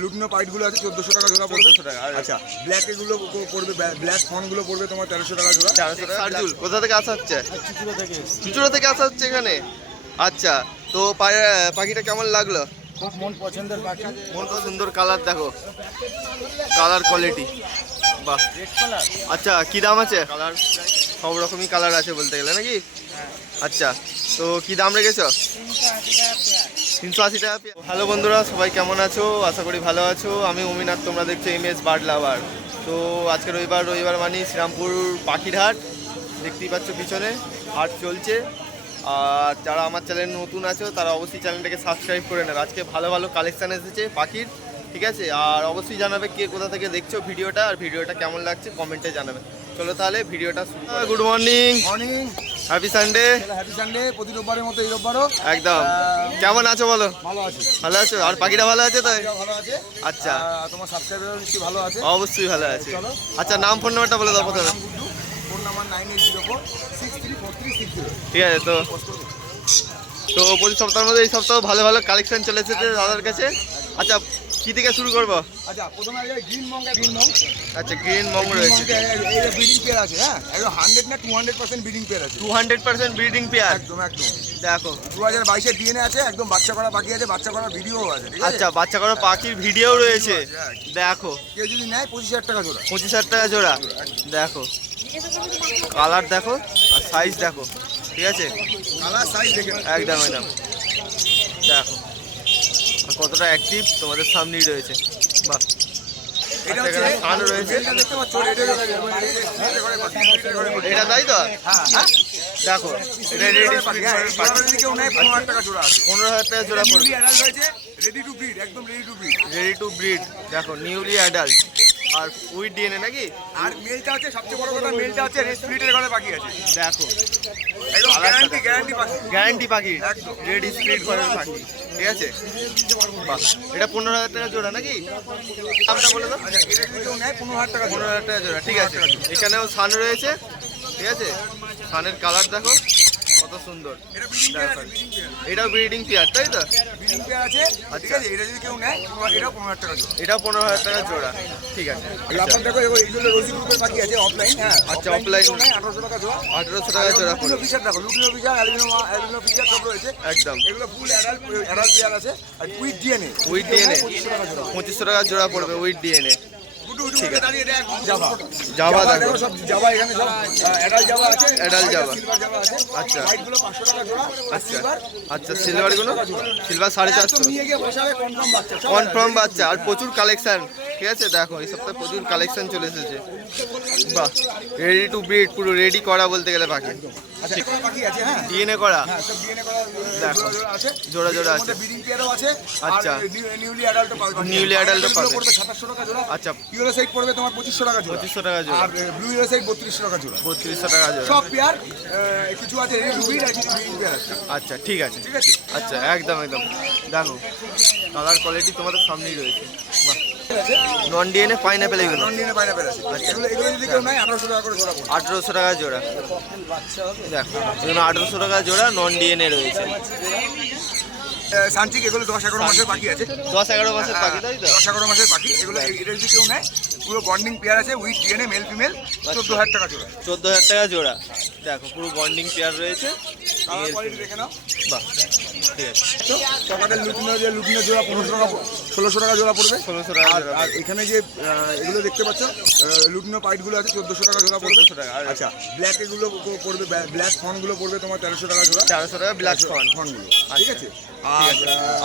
Lutino পাইটগুলো আছে 1400 টাকা জোড়া পড়বে। আচ্ছা ব্ল্যাক এগুলো পড়বে, ব্ল্যাক ফনগুলো পড়বে তোমার 1300 টাকা জোড়া। 400 টাকা। সার্জুল কোথা থেকে আসা হচ্ছে? চুচুড়া থেকে আসা হচ্ছে এখানে। আচ্ছা, তো পাখিটা কেমন লাগলো? খুব মন পছন্দের পাখি, মন তো সুন্দর, কালার দেখো, কালার কোয়ালিটি বাহ। আচ্ছা, কি দাম আছে? কালার সব রকমই কালার আছে বলতে গেলে নাকি? আচ্ছা, তো কি দাম রেখেছো? 380 টাকা। হ্যালো বন্ধুরা, সবাই কেমন আছো? আশা করি ভালো আছো। আমি অমিনাথ, তোমরা দেখছো এমএস বার্ড লাভার। তো আজকে রবিবার মানে শ্রীরামপুর পাখির হাট, দেখতেই পাচ্ছ পিছনে হাট চলছে। আর যারা আমার চ্যানেল নতুন আছো তারা অবশ্যই চ্যানেলটাকে সাবস্ক্রাইব করে নেবে। আজকে ভালো ভালো কালেকশান এসেছে পাখির, ঠিক আছে? আর অবশ্যই জানাবে কে কোথা থেকে দেখছো ভিডিওটা, আর ভিডিওটা কেমন লাগছে কমেন্টে জানাবে। চলো তাহলে ভিডিওটা শুরু। Good morning, morning, happy Sunday. Happy Sunday. প্রতি রোববারের মতো এই রোববারও একদম। কেমন আছো বলো? ভালো আছি। ভালো আছো? আর পাখিটা ভালো আছে তো? ভালো আছে। আচ্ছা, তোমার সাবস্ক্রাইবার নিশ্চয়ই ভালো আছে? অবশ্যই ভালো আছে। আচ্ছা, নাম ফোন নাম্বারটা বলে দাও প্রথমে। Phone number 9804634360। ঠিক আছে। তো প্রতি সপ্তাহের মধ্যে এই সপ্তাহ ভালো ভালো কালেকশন চলে এসেছে দাদার কাছে। আচ্ছা, কি থেকে শুরু করবো? আচ্ছা, প্রথমে গ্রিন মং। গ্রিন মং, আচ্ছা, গ্রিন মং রয়েছে। এই ব্রিডিং পেয়ার আছে। হ্যাঁ, একদম 100 না 200% ব্রিডিং পেয়ার আছে। 200% ব্রিডিং পেয়ার। একদম একদম। দেখো 2022 এর ডিএনএ আছে, একদম বাচ্চা করা পাখি আছে, বাচ্চা করা ভিডিও আছে। ঠিক আছে? আচ্ছা, বাচ্চা করা পাখির ভিডিও রয়েছে। দেখো, কেউ যদি নেয় 25,000 টাকা জোড়া। 25,000 টাকা জোড়া। দেখো কালার দেখো আর সাইজ দেখো, ঠিক আছে? কালার সাইজ দেখে একদম একদম। দেখো আর কতটা অ্যাক্টিভ তোমাদের সামনেই রয়েছে। বাহ। এটা আচ্ছা, এখানে কান রয়েছে। এটা দেখতে পাচ্ছ, এটা তাই তো? হ্যাঁ হ্যাঁ। দেখো এটা রেডি যদি কেউ নেয় 15,000 টাকা জোড়া আছে। 15,000 টাকা জোড়া পড়বে। অ্যাডাল্ট হয়েছে, রেডি টু ব্রিড, একদম ready to breed. Ready to breed. দেখো নিউলি অ্যাডাল্ট আর উইথ ডিএনএ নাকি? আর মেলটা আছে, সবচেয়ে বড় কথা মেলটা আছে রেড স্প্লিটের ঘরে বাকি আছে। দেখো একদম গ্যারান্টি গ্যারান্টি পাখি। গ্যারান্টি পাখি, একদম। রেডি স্প্লিট ঘরের পাখি, ঠিক আছে? বাহ, এটা 15,000 টাকা জোড়া নাকি? দামটা বলে দাও। আচ্ছা, এটা যদি কেউ নেয় 15,000 টাকা জোড়া। 15,000 টাকা জোড়া, ঠিক আছে। এখানেও সান রয়েছে, ঠিক আছে? সানের কালার দেখো কত সুন্দর। এটা ব্রিডিং পেয়ার আছে, ব্রিডিং পেয়ার। এটাও ব্রিডিং পেয়ার তাই তো? ব্রিডিং পেয়ার আছে, ঠিক আছে? এটা যদি কেউ নেয় এটাও 15,000 টাকা জোড়া। এটাও 15,000 টাকা জোড়া, ঠিক আছে। লাফার দেখো, এইগুলো রোজি গ্রুপের বাকি আছে অফলাইন। হ্যাঁ, আচ্ছা, offline। 1800 টাকা জোড়া। 1800 টাকা জোড়া লুটিনো পড়বে। ফিশার দেখো, লুটিনো ফিশার, অ্যালবিনো ফিশার সব রয়েছে। একদম এগুলো ফুল অ্যাডাল্ট পেয়ার আছে, আর উইথ ডিএনএ। উইথ ডিএনএ 2500 টাকা জোড়া। 2500 টাকা জোড়া পড়বে উইথ ডিএনএ। ঠিক আছে। দাঁড়িয়ে দেখ, জাভা জাভা দেখো, সব জাভা, এখানে সব অ্যাডাল্ট জাভা আছে, Adult Java। সিলভার জাভা আছে। আচ্ছা। হোয়াইটগুলো 500 টাকা জোড়া। আচ্ছা আচ্ছা, সিলভার গুলো সিলভার 450। নিয়ে গিয়ে বসাবে, কনফার্ম বাচ্চা সব কনফার্ম বাচ্চা, আর প্রচুর কালেকশন, ঠিক আছে? দেখো এই সপ্তাহে প্রচুর কালেকশন চলে এসেছে। বাহ, রেডি টু ব্রিড, পুরো রেডি করা বলতে গেলে পাখি। আচ্ছা, এগুলো বাকি আছে। হ্যাঁ ডিএনএ করা, হ্যাঁ, সব ডিএনএ করা দেখো জোড়া আছে। জোড়া জোড়া আছে। ব্রিডিং পেয়ারও আছে। আচ্ছা। আর নিউলি অ্যাডাল্টও পাবে। Newly adult ও পাবে। পড়বে 2700 টাকা জোড়া। আচ্ছা, ইউরো সাইড পড়বে তোমার 2500 টাকা জোড়া। 2500 টাকা জোড়া। আর ব্লু ইউরো সাইড 3200 টাকা জোড়া। 3200 টাকা জোড়া। সব পেয়ার, কিছু আছে রেডি টু ব্রিড, আর কিছু ব্রিডিং পেয়ার আছে। আচ্ছা, ঠিক আছে। ঠিক আছে? আচ্ছা, একদম একদম। দেখো কালার কোয়ালিটি তোমাদের সামনেই রয়েছে। বাহ, নন ডিএনএ পাইনাপেল এগুলো নন ডিএনএ পাইনাপেল আছে। এগুলো যদি কেউ নেয় 1800 টাকা করে জোড়া পড়বে। 1800 টাকা জোড়া। দেখো এগুলো 1800 টাকা জোড়া, নন ডিএনএ রয়েছে। সানচিক এগুলো 10-11 মাসের বাকি আছে। 10-11 মাসের পাখি তাই তো? 10-11 মাসের বাকি। এগুলো এটা যদি কেউ নেয়, পুরো বন্ডিং পেয়ার আছে, উইথ ডিএনএ, মেল ফিমেল, 14,000 টাকা জোড়া। 14,000 টাকা জোড়া। দেখো পুরো বন্ডিং পেয়ার রয়েছে। কালার কোয়ালিটি দেখে নাও। বাহ, ঠিক আছে। সকালের লুটিনো জোড়া 1600 টাকা জোড়া পড়বে। 1600 টাকা আর জোড়া। আর এখানে যে এগুলো দেখতে পাচ্ছ, লুটিনো পাইটগুলো আছে, 1400 টাকা জোড়া পড়বে। 1400 টাকা। আচ্ছা, ব্ল্যাক এগুলো পড়বে, ব্ল্যাক ফনগুলো পড়বে তোমার 1300 টাকা জোড়া। 400 টাকা ব্ল্যাক ফনগুলো, ঠিক আছে?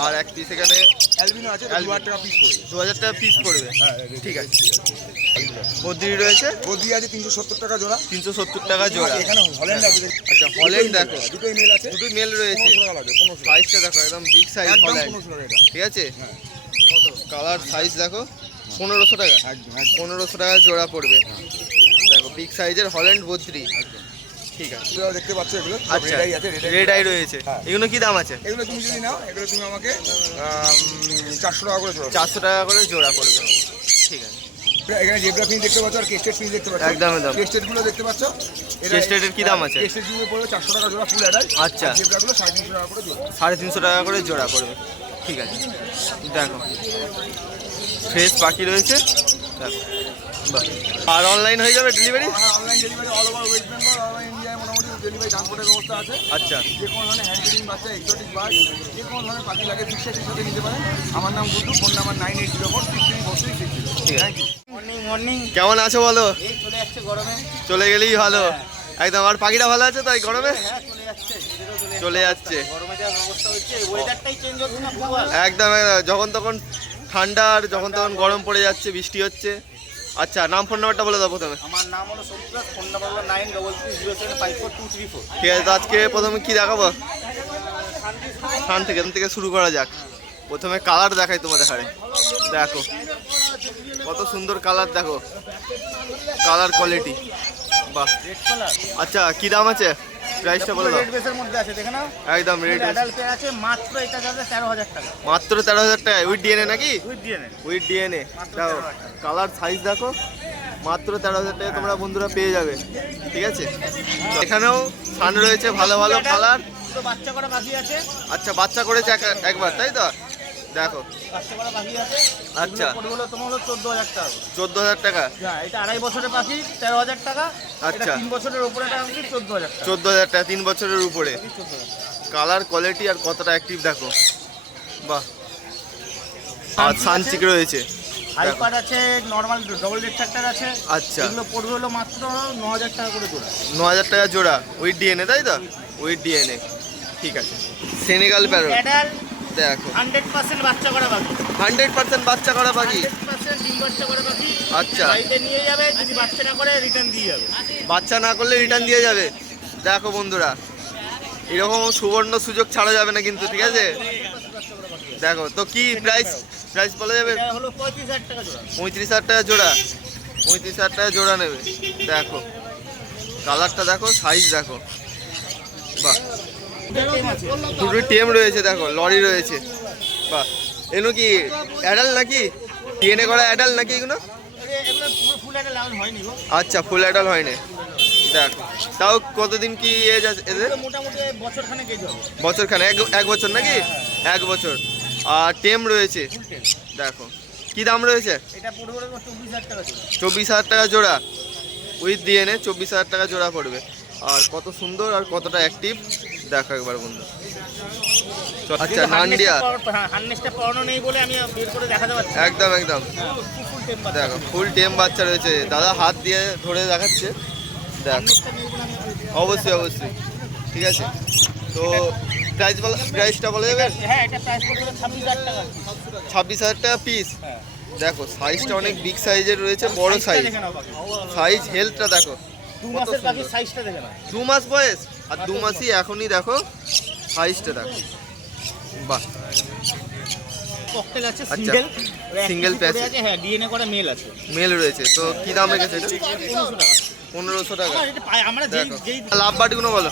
আর এক পিস এখানে অ্যালবিনো আছে, 2000 টাকা পিস পড়বে। 2000 টাকা পিস পড়বে। হ্যাঁ, ঠিক আছে। বদ্রি রয়েছে, বদ্রি আছে 370 টাকা জোড়া। 370 টাকা জোড়া। এখানে হল্যান্ড আছে। আচ্ছা, হল্যান্ড দেখো, দুটোই মেল আছে। দুটো মেল রয়েছে। 1500 টাকা লাগবে, 1500 টাকা। সাইজটা দেখো একদম বিগ সাইজ একদম হল্যান্ড, 1500 টাকা এটা। ঠিক আছে? হ্যাঁ। কালার সাইজ দেখো 1500 টাকা। একদম 1500 টাকা জোড়া পড়বে। দেখো বিগ সাইজের হল্যান্ড বদ্রি, ঠিক আছে। এগুলো দেখতে পাচ্ছ, এগুলো আচ্ছা, রেড আই আছে, রেড আই রয়েছে। হ্যাঁ। এগুলো কি দাম আছে? এগুলো তুমি যদি নাও, এগুলো তুমি আমাকে 400 টাকা করে জোড়া। 400 টাকা করে জোড়া পড়বে, ঠিক আছে। এখানে জেব্রা ফিস দেখতে পাচ্ছ, আর কেস্টেড ফিস দেখতে পাচ্ছ। একদম একদম। কেস্টেড গুলো দেখতে পাচ্ছ। কেস্টেডের কি দাম আছে? কেস্টেড গুলো পড়বে 400 টাকা জোড়া, ফুল অ্যাডাল্ট। আচ্ছা। জেব্রা গুলো 350 টাকা করে জোড়া। 350 টাকা করে জোড়া পড়বে, ঠিক আছে। দেখো ফ্রেশ পাখি রয়েছে। দেখো, বাহ। আর অনলাইন হয়ে যাবে delivery? Online delivery all over West Bengal, all over ইন্ডিয়ায় মোটামুটি ডেলিভারি ট্রান্সপোর্টের ব্যবস্থা আছে। আচ্ছা, যে কোনো ধরনের হ্যান্ড ফিডিং বাচ্চা, এক্সোটিক বার্ড, যে কোনো ধরনের পাখি লাগে ফিক্সের সাথে নিতে পারেন। আমার নাম Guddu, phone number 9804634360। Thank you. Morning morning. কেমন আছো বলো? এই চলে যাচ্ছে গরমে। চলে গেলেই ভালো একদম। আর পাখিটা ভালো আছে তাই গরমে হ্যাঁ চলে যাচ্ছে, এদেরও চলে যাচ্ছে। গরমে যা অবস্থা হচ্ছে, ওয়েদারটাই চেঞ্জ হচ্ছে না ফুটবল। একদম একদম, যখন তখন ঠান্ডা আর যখন তখন গরম পড়ে যাচ্ছে, বৃষ্টি হচ্ছে। আচ্ছা, নাম ফোন নাম্বারটা বলে দাও প্রথমে। আমার নাম হলো সত্যরাজ, ফোন নাম্বার হলো 9330754234। ঠিক আছে, তো আজকে প্রথমে কি দেখাবো? থেকে শুরু করা যাক। প্রথমে কালার দেখাই তোমাদের হারে। দেখো কত সুন্দর কালার, দেখো কালার কোয়ালিটি, বাহ। Red colour. আচ্ছা, কি দাম আছে? প্রাইসটা বলে দাও। রেড বেসের মধ্যে আছে, দেখে নাও। একদম রেড, অ্যাডাল্ট পেয়ার আছে মাত্র, এটা যাবে 13000 টাকা। মাত্র 13000 টাকা উইথ ডিএনএ নাকি? With DNA. With DNA. মাত্র দেখো 13,000 কালার সাইজ দেখো, মাত্র 13000 টাকা তোমরা বন্ধুরা পেয়ে যাবে। ঠিক আছে, এখানেও সান রয়েছে ভালো ভালো কালার। তো বাচ্চা করা বাকি আছে। আচ্ছা, বাচ্চা করেছে একবার তাই তো? দেখো বাচ্চা করা বাকি আছে। আচ্ছা। এগুলো পড়বে হলো তোমার হলো 14000 টাকা। 14000 টাকা। হ্যাঁ, এটা 2.5 বছরের পাখি, 13000 টাকা। আচ্ছা। 3 বছরের উপরে টাকা 14000 টাকা। 14000 টাকা 3 বছরের উপরে। 14,000 কালার কোয়ালিটি আর কতটা অ্যাক্টিভ দেখো, বাহ। আর সানচিক রয়েছে। হাইপার আছে, নরমাল ডবল রেড ফ্যাক্টর আছে। আচ্ছা, এগুলো পড়বে হলো মাত্র 9000 টাকা করে জোড়া। 9000 টাকা জোড়া উইথ ডিএনএ তাই তো? উইথ ডিএনএ, ঠিক আছে। সেনেগাল প্যারট অ্যাডাল দেখো, 100% বাচ্চা করা বাকি। 100% বাচ্চা করা পাখি। 100% ডিম বাচ্চা করা বাকি। আচ্ছা, বাড়িতে নিয়ে যাবে, যদি বাচ্চা না করে রিটার্ন দিয়ে যাবে। বাচ্চা না করলে রিটার্ন দিয়ে যাবে। দেখো বন্ধুরা, এরকম সুবর্ণ সুযোগ ছাড়া যাবে না কিন্তু, ঠিক আছে? দেখো তো কি প্রাইস বলা যাবে? এটা হলো 35000 টাকা জোড়া। 35000 টাকা জোড়া। 35000 টাকা জোড়া নেবে। দেখো কালারটা দেখো, সাইজ দেখো, বাহ। টেম আছে। দুটো টেম রয়েছে, দেখো লরি রয়েছে, বাহ। এগুলো কি অ্যাডাল নাকি? ডিএনএ করা অ্যাডাল নাকি এগুলো? এগুলো পুরো ফুল একটা লাউন হয়নি গো। আচ্ছা, ফুল অ্যাডাল হয়নি। দেখো তাও কতদিন কি এজ আছে এদের? এগুলো মোটামুটি বছরখানেক এজ হবে। বছরখানে, এক বছর নাকি? 1 বছর। আর টেম রয়েছে, দেখো কি দাম রয়েছে? এটা পড়বে হলো 24000 টাকা জোড়া। 24000 টাকা জোড়া উইথ ডিএনএ, 24000 টাকা জোড়া পড়বে। আর কত সুন্দর আর কতটা অ্যাক্টিভ দেখো একবার বন্ধু। আচ্ছা, নান্ডিয়া হার্নেসটা পরানো নেই বলে আমি বের করে দেখাতে পারছি। একদম একদম, ফুল টেম বাচ্চা। দেখো ফুল টেম বাচ্চা রয়েছে। দাদা হাত দিয়ে ধরে দেখাচ্ছে, দেখো। হার্নেসটা নেই বলে আমি অবশ্যই অবশ্যই, ঠিক আছে। তো প্রাইসটা বলা যাবে? হ্যাঁ, এটা প্রাইস পড়বে 26000 টাকা। 26000 টাকা পিস। হ্যাঁ, দেখো সাইজটা অনেক বিগ সাইজের রয়েছে, বড় সাইজ। দেখে নাও বাকি। সাইজ হেলথটা দেখো, 2 মাসের বাকি সাইজটা দেখে নাও। 2 মাস বয়স আর 2 মাসই এখনই, দেখো সাইজটা দেখো, বাহ। ককটেল আছে আচ্ছা, সিঙ্গেল। single প্যাচ patch। আছে, হ্যাঁ ডিএনএ করা মেল আছে। মেল রয়েছে। তো কি দাম রেখেছে এটা? 1500 টাকা। 1500 টাকা। আমার এটা আমরা দেখো যেই লাভ বাটগুলো বলো।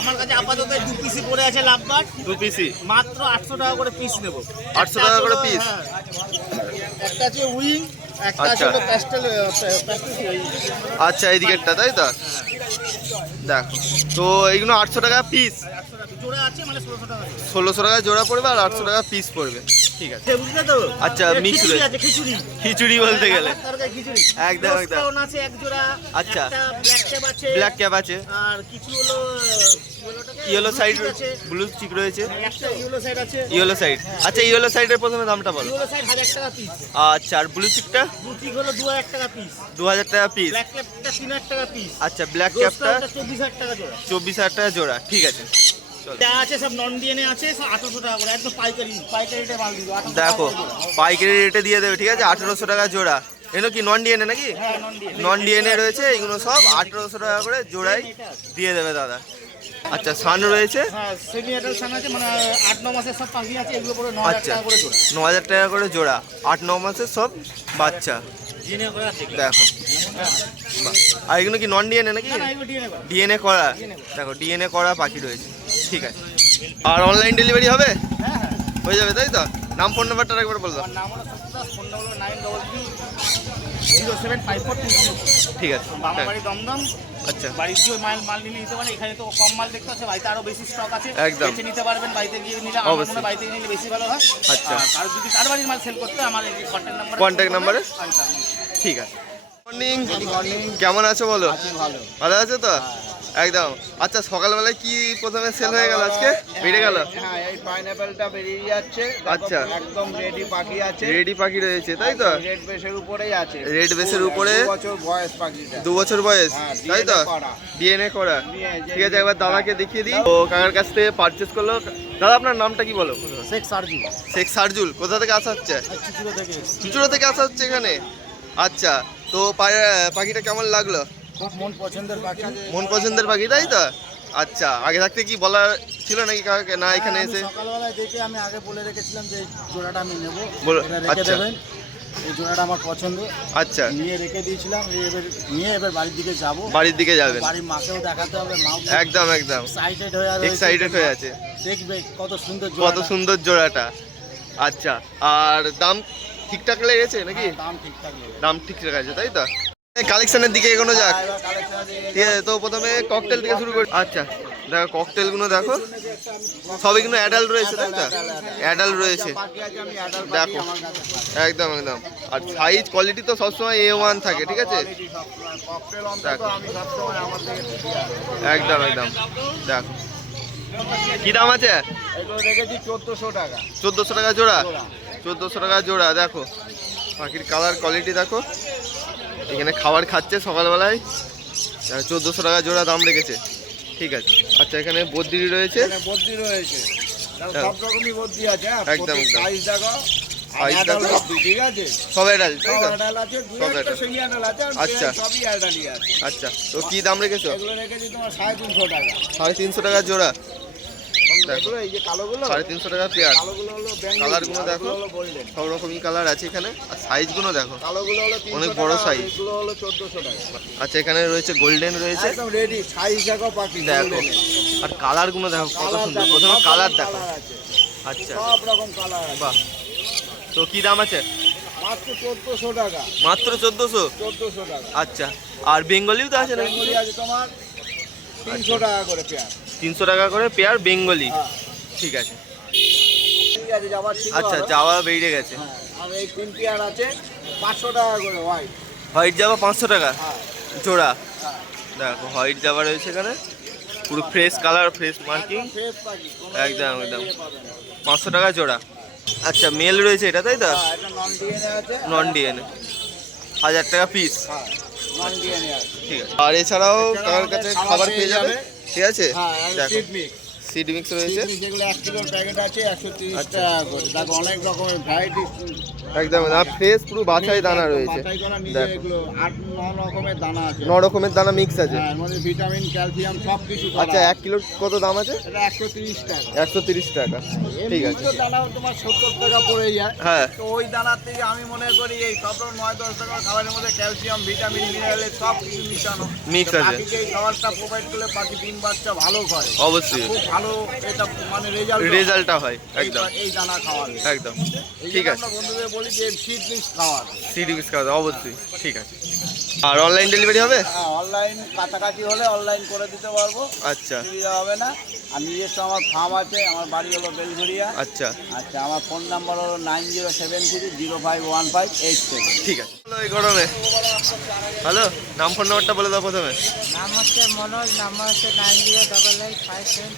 আমার কাছে আপাতত 2 পিসি পড়ে আছে লাভবাট। 2 পিসি মাত্র 800 টাকা করে পিস নেব। 800 টাকা করে piece? একটা আছে উইং, একটা আছে আচ্ছা। হলো প্যাস্টেল। আচ্ছা, এই দিকেরটা তাই তো? দেখো তো এইগুলো 800 টাকা পিস। জোড়া আছে মানে 1600 টাকা। 1600 টাকা জোড়া পড়বে আর 800 টাকা পিস পড়বে, ঠিক আছে। বুঝলে তো? আচ্ছা, এটা mix খিচুড়ি রয়েছে। আছে, খিচুড়ি। খিচুড়ি বলতে গেলে তরকারি খিচুড়ি। একদম, Rose একদম। crown আছে এক জোড়া। আচ্ছা। একটা ব্ল্যাক ক্যাপ আছে। ব্ল্যাক ক্যাপ আছে, আর কিছু হলো ইয়েলো সাইড আছে। ব্লু চিক রয়েছে, একটা ইয়েলো সাইড আছে। Yellow side. আচ্ছা, ইয়েলো সাইডের প্রথমে দামটা বলো। ইয়েলো সাইড 1000 টাকা পিস। আচ্ছা, আর ব্লু চিকটা? বুটিক হলো 2000 টাকা পিস। 2000 টাকা পিস। ব্ল্যাক ক্যাপটা 3000 টাকা পিস। আচ্ছা, ব্ল্যাক রোজ ক্যাপটা ক্রাউনটা 24000 টাকা জোড়া। 24000 টাকা জোড়া, ঠিক আছে। চলো যা আছে সব নন ডিএনএ আছে, সব 1800 টাকা করে, একদম পাইকারি রেটে মাল দিব। 1800 দেখো টাকা করে জোড়া। পাইকারি রেটে দিয়ে দেবে, ঠিক আছে। 1800 টাকা জোড়া। এগুলো কি নন ডিএনএ নাকি? হ্যাঁ, নন ডিএনএ। নন ডিএনএ রয়েছে, এগুলো সব 1800 টাকা করে জোড়াই দিয়ে দেবে দাদা। আচ্ছা, সান রয়েছে। হ্যাঁ, সেমি অ্যাডাল্ট সান আছে, মানে 8-9 মাসের সব পাখি আছে, এগুলো পড়ে 9000 আচ্ছা, টাকা করে জোড়া। 9000 টাকা করে জোড়া, 8-9 মাসের সব বাচ্চা। ডিএনএ করা আছে এগুলো। দেখো, বাহ। আর এগুলো কি নন ডিএনএ নাকি? না, না, এগুলো ডিএনএ করা। ডিএনএ করা। দেখো ডিএনএ করা পাখি রয়েছে, ঠিক আছে। আর অনলাইন ডেলিভারি হবে? হ্যাঁ, হ্যাঁ। হয়ে যাবে তাই তো? নাম ফোন নাম্বারটা একবার বল দাও। আমার নাম হলো সত্যা, আতাস, ফোন নম্বর 9303075423। ঠিক আছে, আমার বাড়ি দমদম। আচ্ছা বাড়ির গিয়ে মাল নিলে নিতে পারেন, এখানে তো কম মাল দেখতে আছে, বাড়িতে আরো বেশি স্টক আছে, একদম। বেছে নিতে পারবেন। বাড়িতে গিয়ে নিলে আমার অবশ্যই। মনে হয় বাড়িতে নিলে বেশি ভালো হয়। আচ্ছা। আর যদি কার বাড়ির মাল সেল করতে হয়, আমার এই কন্ট্যাক্ট নাম্বারে? আমি তার নাম। ঠিক আছে। মর্নিং, কেমন আছো বলো? ভালো আছো তো? একদম। আচ্ছা, সকালবেলায় কি প্রথমে সেল হয়ে গেল আজকে? বেড়ে গেল? হ্যাঁ, এই পাইনাপেলটা বেরিয়ে যাচ্ছে। আচ্ছা। একদম রেডি পাখি আছে। রেডি পাখি রয়েছে তাই তো? রেড বেসের উপরেই আছে। রেড বেসের উপরে 2 বছর বয়স পাখিটা। 2 বছর বয়স হ্যাঁ, তাই তো? DNA করা। ডিএনএ করা। DNA ঠিক আছে, একবার দাদাকে দেখিয়ে দিই। ও কাকার কাছ থেকে পারচেস করলো। দাদা, আপনার নামটা কি বলো? শেখ সারজি, শেখ সারজুল। কোথা থেকে আসা হচ্ছে? চিচুড়ো থেকে। চুচুড়া থেকে আসা হচ্ছে এখানে? আচ্ছা, তো পাখিটা কেমন লাগলো? খুব মন পছন্দের পাখি। মন পছন্দের পাখি তাই তো? আচ্ছা, আগে থাকতে কি বলা ছিল নাকি কাকাকে, না এখানে এসে? সকালবেলায় দেখে আমি আগে বলে রেখেছিলাম যে এই জোড়াটা আমি নেবো, বলো। এটা রেখে আচ্ছা। দেবেন। এই জোড়াটা আমার পছন্দ, আচ্ছা, নিয়ে রেখে দিয়েছিলাম। এবার বাড়ির দিকে যাব। বাড়ির দিকে যাবেন? বাড়ির মাকেও দেখাতে হবে, মাও একদম একদম এক্সাইটেড হয়ে আছে। এক্সাইটেড হয়ে আছে। দেখবে কত সুন্দর কত জোড়াটা। সুন্দর জোড়াটা। আচ্ছা, আর দাম ঠিকঠাক লেগেছে নাকি? দাম ঠিকঠাক নেবে। দাম ঠিকঠাক আছে তাই তো? কালেকশনের দিকে এগোনো যাক। ঠিক আছে, তো প্রথমে ককটেল থেকে শুরু করি। আচ্ছা, দেখো ককটেলগুলো দেখো, সবই কিন্তু অ্যাডাল্ট রয়েছে তাই তো? অ্যাডাল্ট রয়েছে, দেখো একদম একদম। আর সাইজ কোয়ালিটি তো সবসময় A1 থাকে, ঠিক আছে? একদম একদম, দেখো কি দাম আছে? এগুলো রেখেছি 1400 টাকা। 1400 টাকা জোড়া? 1400 টাকা জোড়া। দেখো পাখির কালার কোয়ালিটি দেখো, এখানে খাবার খাচ্ছে সকালবেলায়। 1400 টাকা জোড়া দাম রেখেছে, ঠিক আছে। আচ্ছা, এখানে বদ্রি রয়েছে। এখানে বদ্রি রয়েছে, সব রকমই বদ্রি আছে। হ্যাঁ, একদম, প্রত্যেক একদম। সাইজ দেখো। সাইজ আর দেখো। adult বদ্রি, ঠিক আছে? সব অ্যাডাল্ট তাই সব তো? adult আছে, সব দুই একটা adult। semi adult আছে, আর আচ্ছা। সবই adult-ই আছে। আচ্ছা, তো কি দাম রেখেছো? এগুলো রেখেছি তোমার 350 টাকা। 350 টাকা জোড়া। এগুলো এই যে কালোগুলো, 350 টাকা পেয়ার। কালোগুলো হলো বেঙ্গলি, কালারগুলো দেখো। কালোগুলো হলো গোল্ডেন। সব রকমই কালার আছে এখানে। আর সাইজগুলো দেখো, কালোগুলো হলো 300 অনেক বড় টাকা, size। এগুলো হলো 1400 টাকা। আচ্ছা, এখানে রয়েছে গোল্ডেন রয়েছে, একদম রেডি সাইজ দেখো পাখি দেখো। golden-এর। আর কালারগুলো দেখো কত কালার সুন্দর। দেখো, প্রথমে সব কালার রকম দেখো। কালার আছে, আচ্ছা, সব রকম কালার আছে। বাহ। তো কি দাম আছে? মাত্র 1400 টাকা। মাত্র 1400? 1400 টাকা। আচ্ছা, আর বেঙ্গলিও তো আছে নাকি? বেঙ্গলি আছে তোমার 300 টাকা করে পেয়ার। 300 টাকা করে পেয়ার বেঙ্গলি, হ্যাঁ, ঠিক আছে। ঠিক আছে, যাবার ছিল আচ্ছা, আরো। জাওয়া বেরিয়ে গেছে। হ্যাঁ, আর এই 3 পেয়ার আছে 500 টাকা করে হোয়াইট। হোয়াইট জাভা 500 টাকা হ্যাঁ, জোড়া। হ্যাঁ। দেখো হোয়াইট জাভা রয়েছে এখানে, পুরো fresh colour, fresh marking, fresh পাখি, কোনো একদম, ইয়ে একদম। পাবে না। 500 টাকা জোড়া। আচ্ছা, মেল রয়েছে এটা তাই তো? হ্যাঁ, এটা নন ডিএনএ আছে। নন ডিএনএ, 1000 টাকা পিস, হ্যাঁ, নন ডিএনএ আছে। ঠিক আছে। আর এছাড়াও কার কাছে আমাদের খাবার পেয়ে পেয়ে যাবে, যাবে। ঠিক আছে? হ্যাঁ, আর দেখো সিড মিক্স। সিড মিক্স রয়েছে, যেগুলো 1 কিলোর প্যাকেট আছে 130 আচ্ছা। টাকা করে। দেখো অনেক রকমের ভ্যারাইটি। একদম ফ্রেশ, পুরো বাছাই দানা রয়েছে। বাছাই করা নিজে, দেখো এগুলো 8-9 রকমের দানা আছে। 9 রকমের দানা মিক্স আছে। হ্যাঁ, এর মধ্যে ভিটামিন, ক্যালসিয়াম সব কিছু করা আচ্ছা, আছে। 1 কিলোর কত দাম আছে? এটা 130 টাকা। 130 টাকা, ঠিক আছে। এমনি তো দানাও তোমার 70 টাকা পড়ে যায়। হ্যাঁ, তো ওই দানার থেকে আমি মনে করি এই সব 9-10 টাকা খাবারের মধ্যে ক্যালসিয়াম, ভিটামিন, মিনারেল সব কিছু মিশানো। মিক্স তো আছে, পাখিকে এই খাবারটা প্রোভাইড করলে পাখি ডিম বাচ্চা ভালো করে। অবশ্যই খুব ভালো এটা মানে রেজাল্ট রেজাল্টটা হয়। একদম এই দানা খাওয়ালে। একদম, এই ঠিক জন্য আছে। আমরা বন্ধুদের বলি যে সিড মিক্স খাওয়ার। সিড মিক্স খাওয়া অবশ্যই, ঠিক আছে। আর অনলাইন ডেলিভারি হবে? হ্যাঁ, অনলাইন কাছাকাছি হলে অনলাইন করে দিতে পারবো, আচ্ছা সুবিধা হবে না। আর নিজস্ব আমার ফার্ম আছে, আমার বাড়ি হলো বেলঘরিয়া। আচ্ছা, আচ্ছা, আমার ফোন নাম্বার হলো 9073051587। ঠিক আছে। হ্যালো, এই গরমে হ্যালো, নাম ফোন নাম্বারটা বলে দাও প্রথমে। নাম হচ্ছে মনোজ, নাম্বার হচ্ছে 9088573008।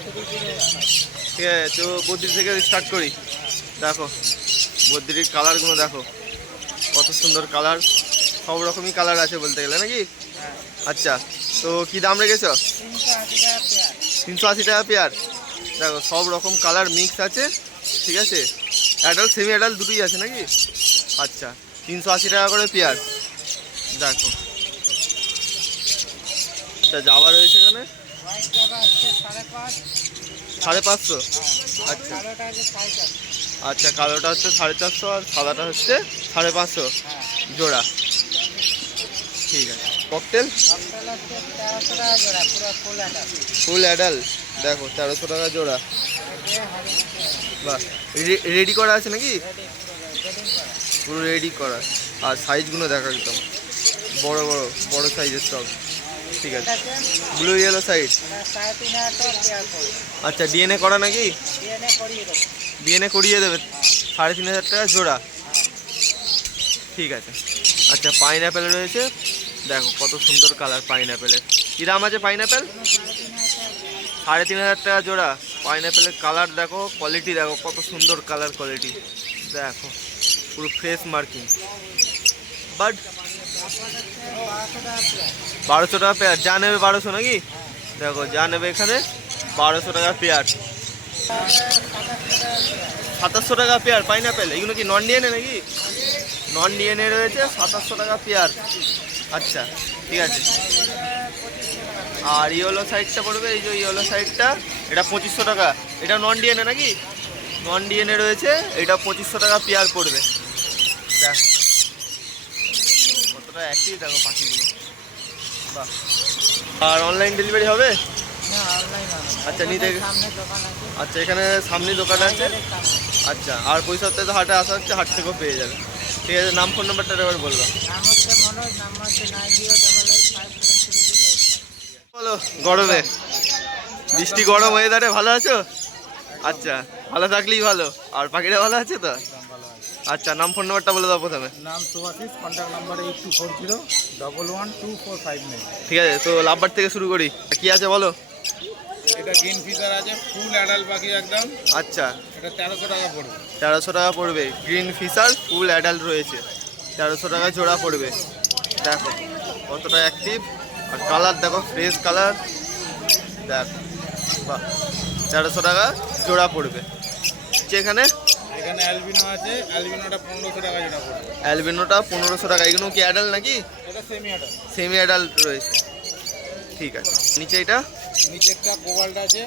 ঠিক আছে, তো বদ্রি থেকে স্টার্ট করি। দেখো বদ্রির কালারগুলো দেখো, কত সুন্দর কালার। সব রকমই কালার আছে বলতে গেলে নাকি? আচ্ছা, তো কি দাম রেখেছো? 380 টাকা পেয়ার। 380 টাকা পেয়ার। দেখো সব রকম কালার মিক্স আছে, ঠিক আছে। অ্যাডাল্ট, সেমি অ্যাডাল্ট দুটোই আছে নাকি? আচ্ছা, 380 টাকা করে পেয়ার। দেখো আচ্ছা, জাভা রয়েছে এখানে হোয়াইট জাভা হচ্ছে 5.5। 550। আচ্ছা কালোটা হচ্ছে 4.5। আচ্ছা, কালোটা হচ্ছে 450 আর সাদাটা হচ্ছে 550 হ্যাঁ, জোড়া, ঠিক আছে। ককটেল ককটেল হচ্ছে 1300 টাকা জোড়া, পুরো ফুল অ্যাডাল। ফুল অ্যাডাল্ট, দেখো 1300 টাকা জোড়া। হাজার বাহ, রেডি করা আছে নাকি? রেডি পুরো বেডিং করা। পুরো রেডি করা। আর সাইজগুলো দেখো একদম বড় বড় বড় সাইজের সব। ঠিক আছে, ব্লু ইয়েলো সাইড। 3,500 টাকা পেয়ার পড়বে। আচ্ছা, ডিএনএ করা নাকি? ডিএনএ করিয়ে দেবো। ডিএনএ করিয়ে দেবে 3,500 টাকা জোড়া। ঠিক আছে। আচ্ছা, পাইনঅ্যাপেল রয়েছে, দেখো কত সুন্দর কালার পাইনঅ্যাপেলের। কী দাম আছে পাইনঅ্যাপেল? 3,500 টাকা জোড়া। পাইনঅ্যাপেলের কালার দেখো, কোয়ালিটি দেখো, কত সুন্দর কালার কোয়ালিটি দেখো, পুরো ফ্রেশ মার্কিং। বাট 1,200 টাকা পেয়ার। যা নেবে 1,200 নাকি? দেখো যা নেবে এখানে 1,200 টাকা পেয়ার। 2,700 টাকা পেয়ার পাইনঅ্যাপেল। এগুলো কি নন ডিএনএ নাকি? নন ডিএনএ রয়েছে, 2,700 টাকা পেয়ার। আচ্ছা, ঠিক আছে। আর ইয়েলো সাইডটা পড়বে, এই যে ইয়েলো সাইডটা, এটা 2,500 টাকা। এটা নন ডিএনএ নাকি? নন ডিএনএ রয়েছে, এটা 2,500 টাকা পেয়ার পড়বে। দেখো কতটা অ্যাক্টিভ, দেখো পাখিগুলো। বাহ। আর অনলাইন ডেলিভারি হবে? না, অনলাইন হবে। আচ্ছা, নিতে সামনে দোকান আছে। আচ্ছা, এখানে সামনে দোকান আছে। আচ্ছা, আর পয়সা তো হাটে আসা হচ্ছে, হাট থেকেও পেয়ে যাবে। ঠিক আছে, নাম ফোন নাম্বারটা এবার বলবো। নাম হচ্ছে মনোজ, নাম্বার হচ্ছে 90885730। বলো, গরমে বৃষ্টি গরম ওয়েদারে ভালো আছো? আচ্ছা, ভালো থাকলেই ভালো। আর পাখিরা ভালো আছে তো? আচ্ছা, নাম ফোন নাম্বারটা বলে দাও প্রথমে। নাম সুভাশিস, কন্ট্যাক্ট নাম্বার 8240112459। ঠিক আছে, তো লাভবার থেকে শুরু করি। কি আছে বলো? এটা গ্রিন ফিশার আছে, ফুল অ্যাডাল্ট পাখি একদম। আচ্ছা, এটা 1,300 টাকা পড়বে। 1,300 টাকা পড়বে। গ্রিন ফিশার ফুল অ্যাডাল্ট রয়েছে, 1,300 টাকা জোড়া পড়বে। দেখো কতটা অ্যাক্টিভ, আর কালার দেখো, ফ্রেশ কালার। দেখো বাহ, 1,300 টাকা জোড়া পড়বে। এখানে এখানে অ্যালবিনো আছে, অ্যালবিনোটা 1,500 টাকা যেটা পড়বে। অ্যালবিনোটা 1,500 টাকা। এগুলো কি অ্যাডাল্ট নাকি? এটা সেমি অ্যাডাল্ট। সেমি অ্যাডাল্ট রয়েছে। ঠিক আছে। নিচে এটা নিচেরটা কোবাল্ট আছে,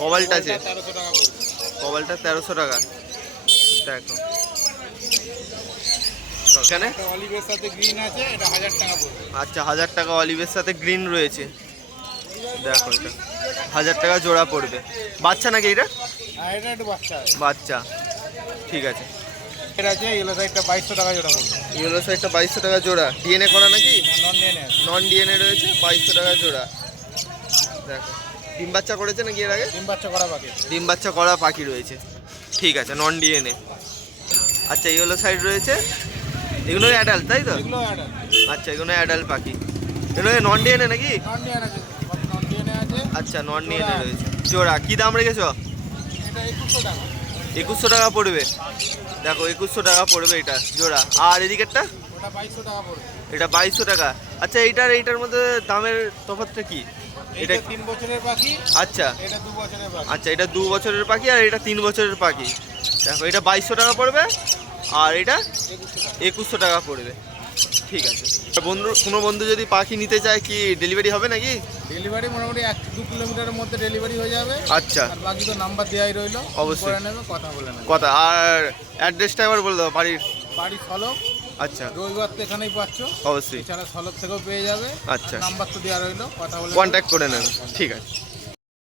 কবাল্ট আছে, 1,300 টাকা পড়বে। কবাল্টটা 1,300 টাকা। দেখো এখানে একটা অলিভের সাথে গ্রিন আছে, এটা 1,000 টাকা পড়বে। আচ্ছা, 1,000 টাকা অলিভের সাথে গ্রিন রয়েছে। দেখো এটা 1,000 টাকা জোড়া পড়বে। বাচ্চা নাকি এটা? আর এটা একটু বাচ্চা আছে। বাচ্চা। ঠিক আছে। এটা আছে ইয়েলো সাইডটা 2,200 টাকা জোড়া পড়বে। ইয়েলো সাইডটা 2,200 টাকা জোড়া। ডিএনএ করা নাকি? নন ডিএনএ আছে। নন ডিএনএ রয়েছে, 2,200 টাকা জোড়া। দেখো ডিম বাচ্চা করেছে নাকি এর আগে? ডিম বাচ্চা করা পাখি। ডিম বাচ্চা করা পাখি রয়েছে। ঠিক আছে, নন ডিএনএ। আচ্ছা, ইয়েলো সাইড রয়েছে। এগুলো অ্যাডাল্ট তাই তো? এগুলো অ্যাডাল্ট। আচ্ছা, এগুলো অ্যাডাল্ট পাখি। এগুলো নন ডিএনএ নাকি? নন ডিএনএ আছে, নন ডিএনএ আছে। আচ্ছা, নন ডিএনএ রয়েছে। জোড়া কি দাম রেখেছো? এটা 2,100 টাকা। 2,100 টাকা পড়বে। দেখো 2,100 টাকা পড়বে এটা জোড়া। আর এদিকেরটা? ওটা 2,200 টাকা পড়বে। এটা 2,200 টাকা। আচ্ছা, এইটার মধ্যে দামের তফাৎটা কি? এটা এটা 3 বছরের পাখি, আচ্ছা এটা 2 বছরের পাখি। আচ্ছা, এটা 2 বছরের পাখি আর এটা 3 বছরের পাখি। দেখো এটা 2,200 টাকা পড়বে, আর এটা 2,100 টাকা পড়বে। ঠিক আছে। কোনো বন্ধু যদি পাখি নিতে চায়, কি ডেলিভারি হবে নাকি? ডেলিভারি মোটামুটি 1-2 কিলোমিটারের মধ্যে ডেলিভারি হয়ে যাবে। আচ্ছা, আর বাকি তো নাম্বার দেওয়াই রইলো, অবশ্যই। করে নেবে, কথা বলে নেবে। কথা আর অ্যাড্রেসটা এবার বলে দাও বাড়ির। বাড়ি সলভ, আচ্ছা, রবিবার তো এখানেই পাচ্ছ। অবশ্যই। এছাড়া সলভ থেকেও পেয়ে যাবে। আচ্ছা, নাম্বার তো দেওয়া রইলো, কথা বলে কন্ট্যাক্ট করে নেবে। ঠিক আছে।